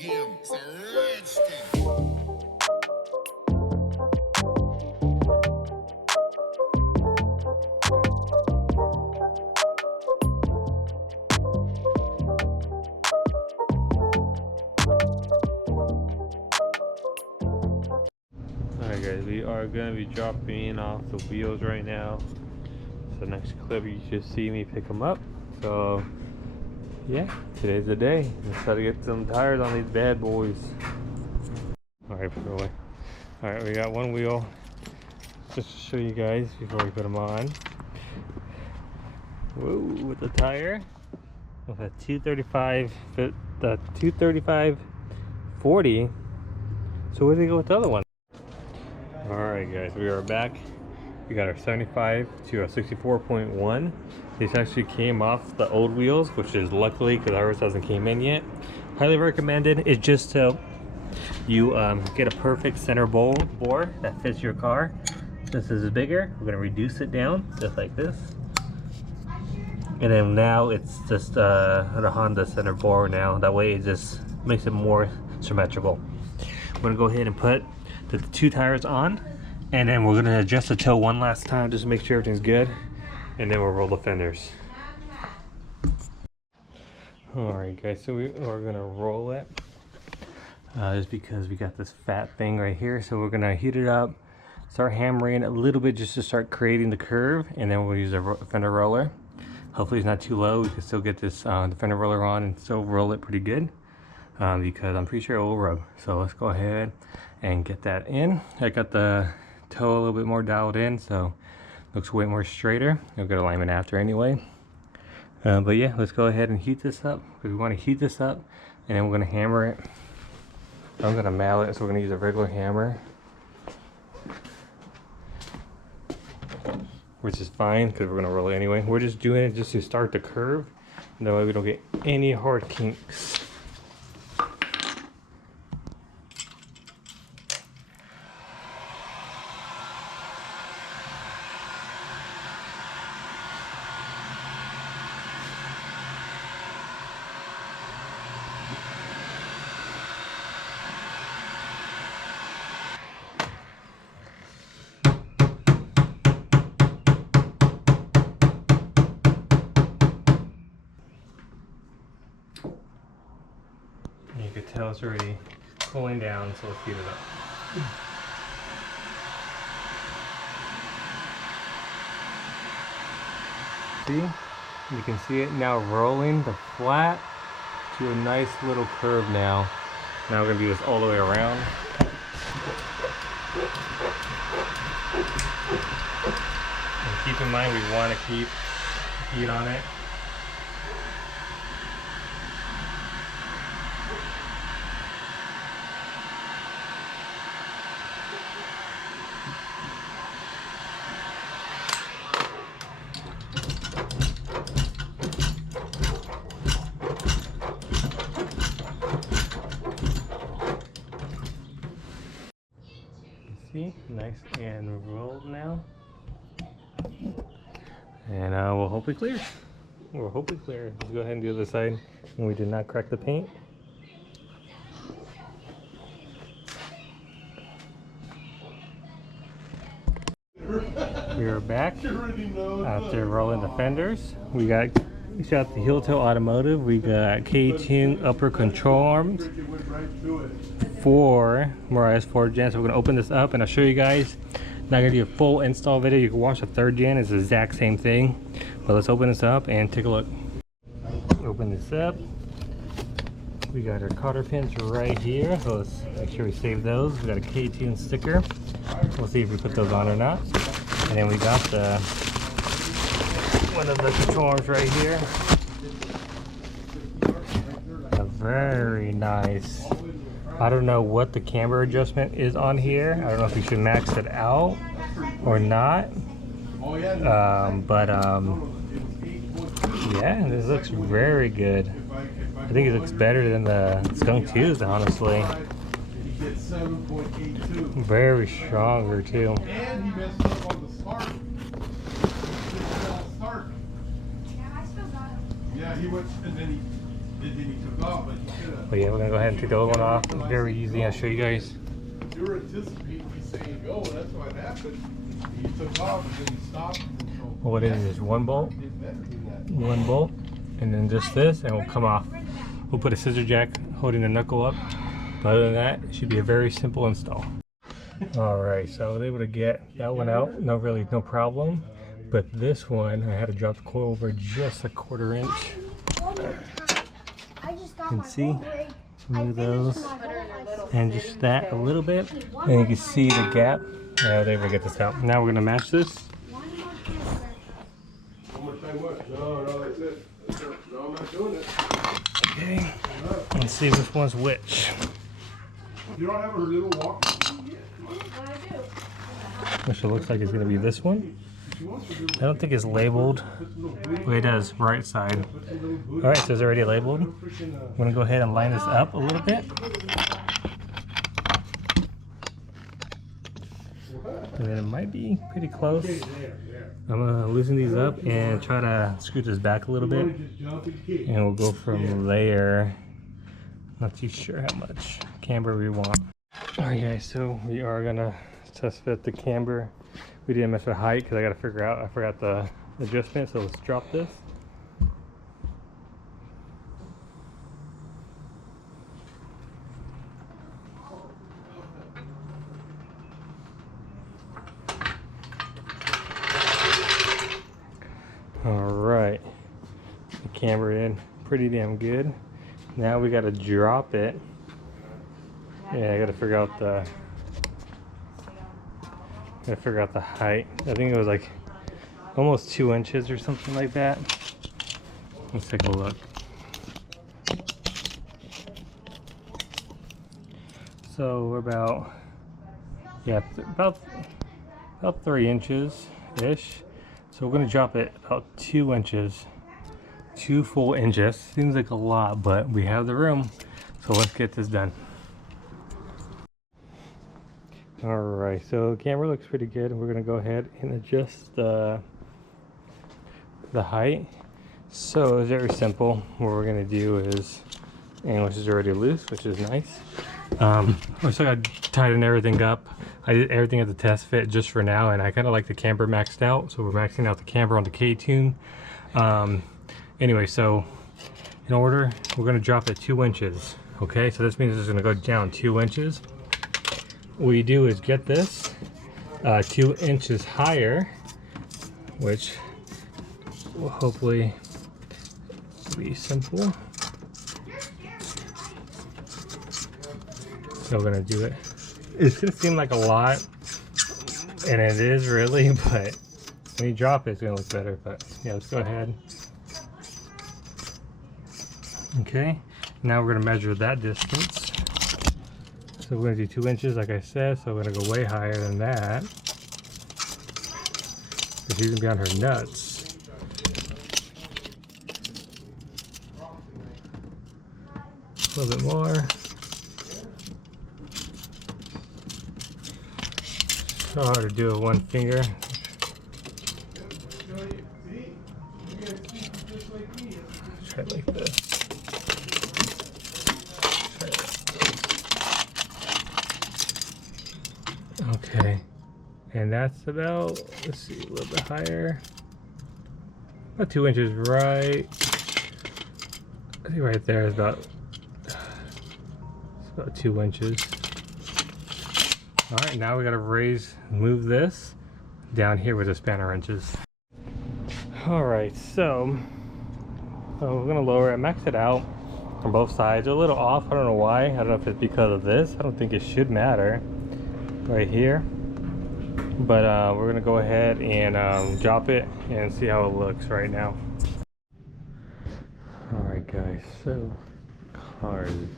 Alright guys, we are going to be dropping off the wheels right now. So next clip you should see me pick them up. So yeah, today's the day. Let's try to get some tires on these bad boys. Alright, put it away. Alright, we got one wheel just to show you guys before we put them on. Whoa, with the tire. With a 235 fit, the 235/40. So where did they go with the other one? Alright guys, we are back. We got our 75 to a 64.1. These actually came off the old wheels, which is luckily because ours hasn't came in yet. Highly recommended. It's just so you get a perfect center bore that fits your car. This is bigger. We're going to reduce it down just like this. And then now it's just the Honda center bore now. That way it just makes it more symmetrical. I'm going to go ahead and put the two tires on, and then we're going to adjust the toe one last time just to make sure everything's good, and then we'll roll the fenders. Alright guys, so we're going to roll it just because we got this fat thing right here. So we're going to heat it up, start hammering a little bit just to start creating the curve, and then we'll use a fender roller. Hopefully it's not too low. We can still get this the fender roller on and still roll it pretty good, because I'm pretty sure it will rub. So let's go ahead and get that in. I got the toe a little bit more dialed in, so looks way more straighter. I'll get alignment after anyway. But yeah, let's go ahead and heat this up, because we want to heat this up and then we're going to hammer it. I'm going to mallet it, so we're going to use a regular hammer, which is fine because we're going to roll it anyway. We're just doing it just to start the curve, that way we don't get any hard kinks. You can tell it's already cooling down, so let's heat it up. See? You can see it now rolling the flat to a nice little curve now. Now we're going to do this all the way around. And keep in mind we want to keep heat on it. See, nice and rolled now, and we'll hopefully clear. We'll hopefully clear. Let's go ahead and do the other side. And we did not crack the paint. We are back after rolling the fenders. We got the heel toe automotive. We got Ktuned upper control arms for Mariah's 4th gen. So we're gonna open this up and I'll show you guys. Not gonna do a full install video. You can watch the 3rd gen. It's the exact same thing. But let's open this up and take a look. Open this up. We got our cotter pins right here. So let's make sure we save those. We got a Ktuned sticker. We'll see if we put those on or not. And then we got the one of the control arms right here. Very nice. I don't know what the camber adjustment is on here. I don't know if we should max it out or not. Yeah, this looks very good. I think it looks better than the Skunk 2s, honestly. Very stronger too. Yeah, he went and then But yeah, we're gonna go ahead and take the old one off. Very easy. I'll show you guys. You were anticipating me saying go, that's what happened. You took off and then you stopped. Well, what it is one bolt, and then just this, and we'll come off. We'll put a scissor jack holding the knuckle up. But other than that, it should be a very simple install. Alright, so I was able to get that one out, no problem. But this one, I had to drop the coil over just a 1/4 inch. You can see, move those, and just that a little bit. And you can see the gap. Yeah, I was able to get this out. Now we're going to match this. No, that's it. No, I'm not doing it. Okay, let's see which one's which. You don't have a little walker? Which it looks like it's going to be this one. I don't think it's labeled. Well, it does, right side. Alright, so it's already labeled. I'm going to go ahead and line this up a little bit. And then it might be pretty close. I'm going to loosen these up and try to scoot this back a little bit. And we'll go from there. Not too sure how much camber we want. Alright guys, so we are going to test fit the camber. We didn't mess with height because I got to figure out, I forgot the adjustment, so let's drop this. Alright, the camber in pretty damn good. Now we got to drop it. Yeah, I got to figure out the height. I think it was like almost 2 inches or something like that. Let's take a look. So we're about, yeah, about 3 inches ish. So we're gonna drop it about 2 inches, 2 full inches. Seems like a lot, but we have the room. So let's get this done. Alright, so the camera looks pretty good. We're going to go ahead and adjust the height. So it's very simple. What we're going to do is, and which is already loose, which is nice. So I tightened everything up. I did everything at the test fit just for now, and I kind of like the camber maxed out. So we're maxing out the camber on the Ktuned. Anyway, so in order, we're going to drop it 2 inches. Okay, so this means it's going to go down 2 inches. What you do is get this 2 inches higher, which will hopefully be simple. So we're gonna do it. It's gonna seem like a lot, and it is really, but when you drop it, it's gonna look better. But yeah, let's go ahead. Okay, now we're gonna measure that distance. So we're going to do 2 inches, like I said, so we're going to go way higher than that. She's going to be on her nuts. A little bit more. So hard to do with one finger. Try it like this. Okay, and that's about, let's see, a little bit higher. About 2 inches, right? I think right there is about, it's about 2 inches. All right, now we got to move this down here with the spanner wrenches. All right, so we're gonna lower it, max it out on both sides. A little off, I don't know why. I don't know if it's because of this. I don't think it should matter. Right here, but we're gonna go ahead and drop it and see how it looks right now. All right guys, so car is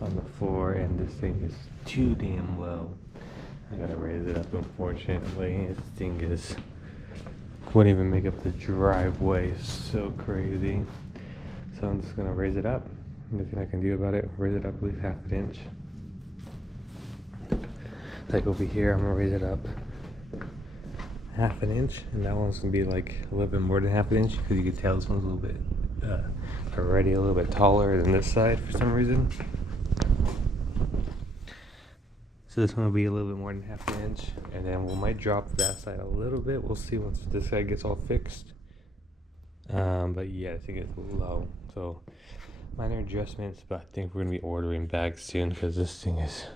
on the floor and this thing is too damn low. I gotta raise it up, unfortunately. This thing is, wouldn't even make up the driveway. It's so crazy. So I'm just gonna raise it up. Nothing I can do about it. Raise it up at least 1/2 inch. Like over here, I'm gonna raise it up 1/2 inch, and that one's gonna be like a little bit more than 1/2 inch because you can tell this one's a little bit already a little bit taller than this side for some reason. So this one will be a little bit more than half an inch, and then we might drop that side a little bit. We'll see once this side gets all fixed. But yeah, I think it's low. So minor adjustments, but I think we're gonna be ordering bags soon because this thing is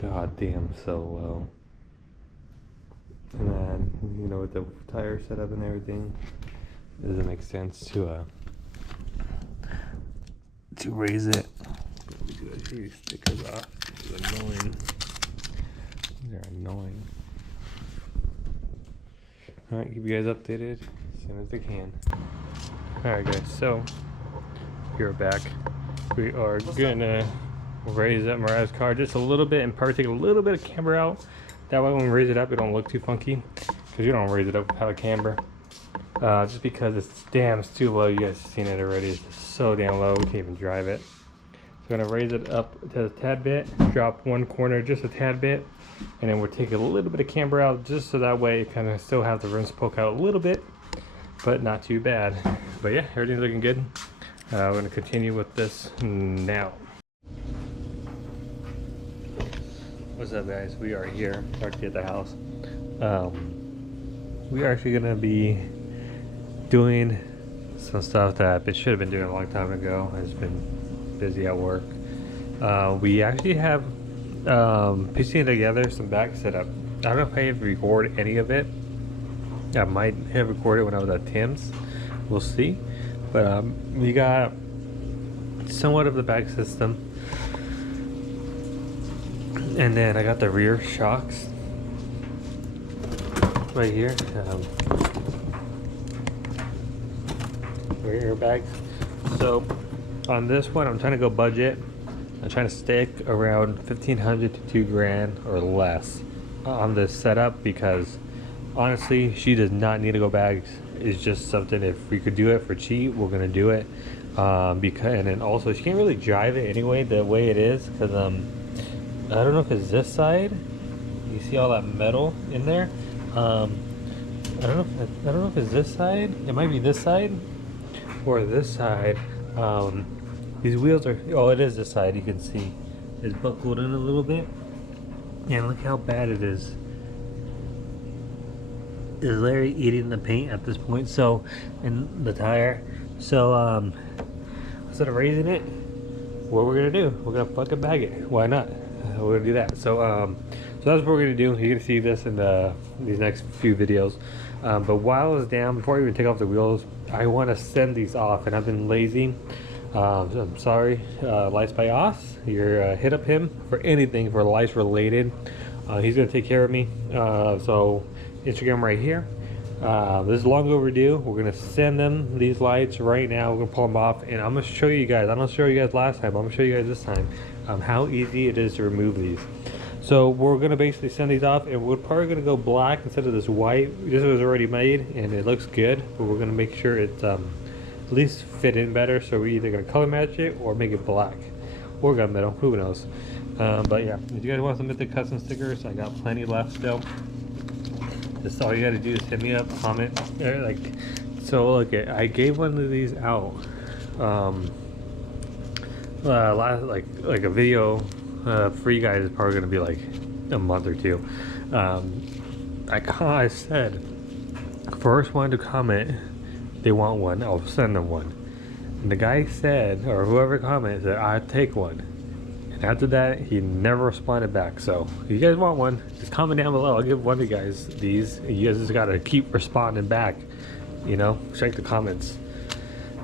god damn so low. And then, you know, with the tire setup and everything, it doesn't make sense to raise it. Let me do these stickers off. It's annoying. These are annoying. Alright, keep you guys updated as soon as I can. Alright guys, so we're back. We are gonna raise up Mariah's car just a little bit and probably take a little bit of camber out. That way when we raise it up it don't look too funky. Because you don't raise it up without a camber. Just because it's too low. You guys have seen it already. It's so damn low we can't even drive it. So I'm gonna raise it up to a tad bit, drop one corner just a tad bit, and then we'll take a little bit of camber out just so that way it kind of still have the rims poke out a little bit, but not too bad. But yeah, everything's looking good. We're gonna continue with this now. What's up guys? We are here, actually at the house. We are actually gonna be doing some stuff that I should have been doing a long time ago. I've just been busy at work. We actually have piecing together some back setup. I don't know if I have recorded any of it. I might have recorded when I was at Tim's. We'll see. But we got somewhat of the back system. And then I got the rear shocks right here. Rear airbags. So on this one, I'm trying to go budget. I'm trying to stick around 1,500 to 2 grand or less on this setup because honestly, she does not need to go bags. It's just something, if we could do it for cheap, we're gonna do it. Because, and then also she can't really drive it anyway the way it is because I don't know if it's this side. You see all that metal in there. I don't know if it's this side. It might be this side or this side. These wheels are, oh, it is this side. You can see it's buckled in a little bit, and look how bad it is. It's literally eating the paint at this point. So, and the tire. So, instead of raising it, what we're gonna do? We're gonna fucking bag it. Why not? We're gonna do that. So, so that's what we're gonna do. You're gonna see this in these next few videos. But while it's down, before I even take off the wheels, I want to send these off, and I've been lazy. I'm sorry, Lights by Oz. You're hit up him for anything for lights related. He's gonna take care of me. So Instagram right here. This is long overdue. We're gonna send them these lights right now. We're gonna pull them off, and I'm gonna show you guys. I don't show you guys last time. I'm gonna show you guys this time how easy it is to remove these. So we're gonna basically send these off, and we're probably gonna go black instead of this white. This was already made, and it looks good, but we're gonna make sure it's at least fit in better. So we're either gonna color match it or make it black, or gunmetal. Who knows? But yeah, if you guys want some Mythic custom stickers, I got plenty left still. Just all you gotta do is hit me up, comment. So look, I gave one of these out. Like a video for you guys is probably gonna be like a month or two. I said first one to comment, they want one, I'll send them one. And the guy said, or whoever commented, said I'll take one. And after that, he never responded back. So if you guys want one, just comment down below. I'll give one of you guys these. You guys just gotta keep responding back. You know, check the comments.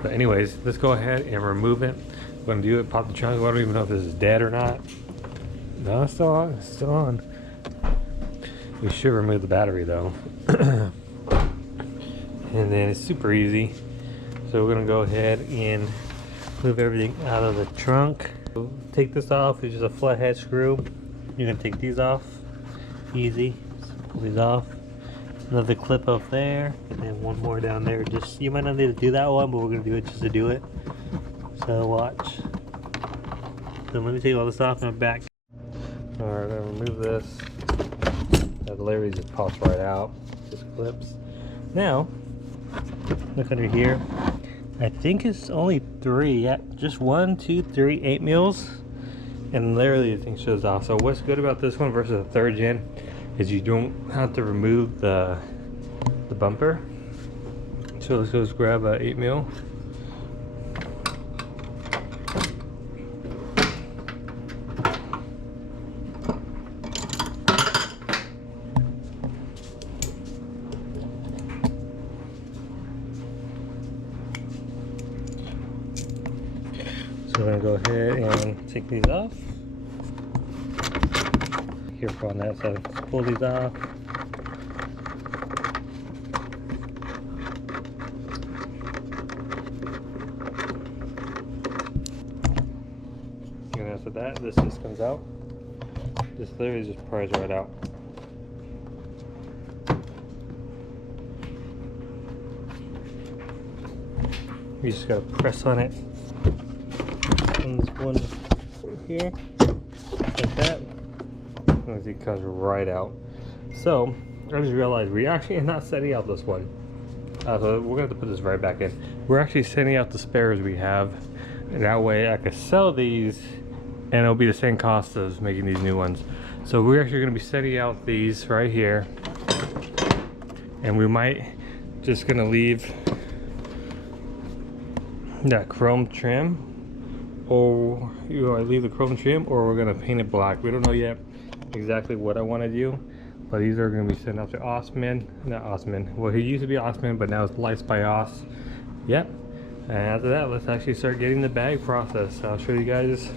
But anyways, let's go ahead and remove it. We're gonna do it, pop the trunk. I don't even know if this is dead or not. No, it's still on. It's still on. We should remove the battery though. And then it's super easy. So we're gonna go ahead and move everything out of the trunk. Take this off. It's just a flathead screw. You're gonna take these off. Easy. Just pull these off. Another clip up there, and then one more down there. Just, you might not need to do that one, but we're gonna do it just to do it. So watch. So let me take all this off and I'm back. Alright, I'm gonna remove this. That literally just pops right out. Just clips. Now, look under here. I think it's only 3. Yeah, just 1, 2, 3, 8 mils. And literally the thing shows off. So what's good about this one versus the 3rd gen is you don't have to remove the bumper. So let's just grab a 8 mil. So we're gonna go ahead and take these off. Careful on that side. Let's pull these off. And after that, this just comes out. This literally just pries right out. You just gotta press on it. On this one here, like that. And it comes right out. So I just realized we actually are not setting out this one. So we're gonna have to put this right back in. We're actually sending out the spares we have, and that way I could sell these and it'll be the same cost as making these new ones. So we're actually gonna be sending out these right here, and we might just gonna leave that chrome trim, or I leave the chrome trim, or we're gonna paint it black. We don't know yet exactly what I want to do, but these are going to be sent out to Osman, not Osman. Well, he used to be Osman, but now it's Lights by Os. Yep. And after that, let's actually start getting the bag process. I'll show you guys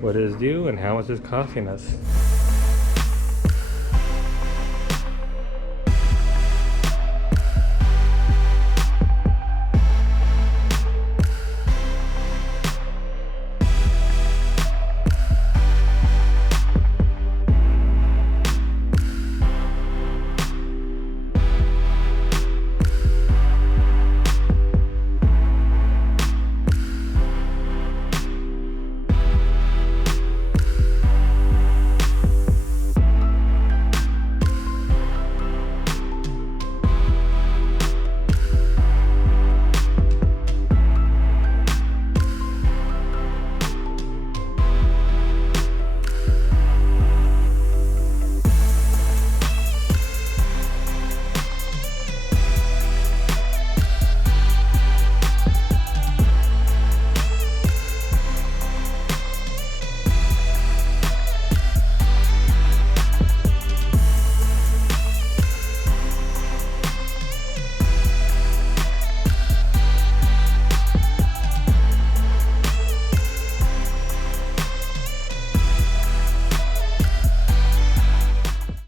what it is due and how much it's costing us.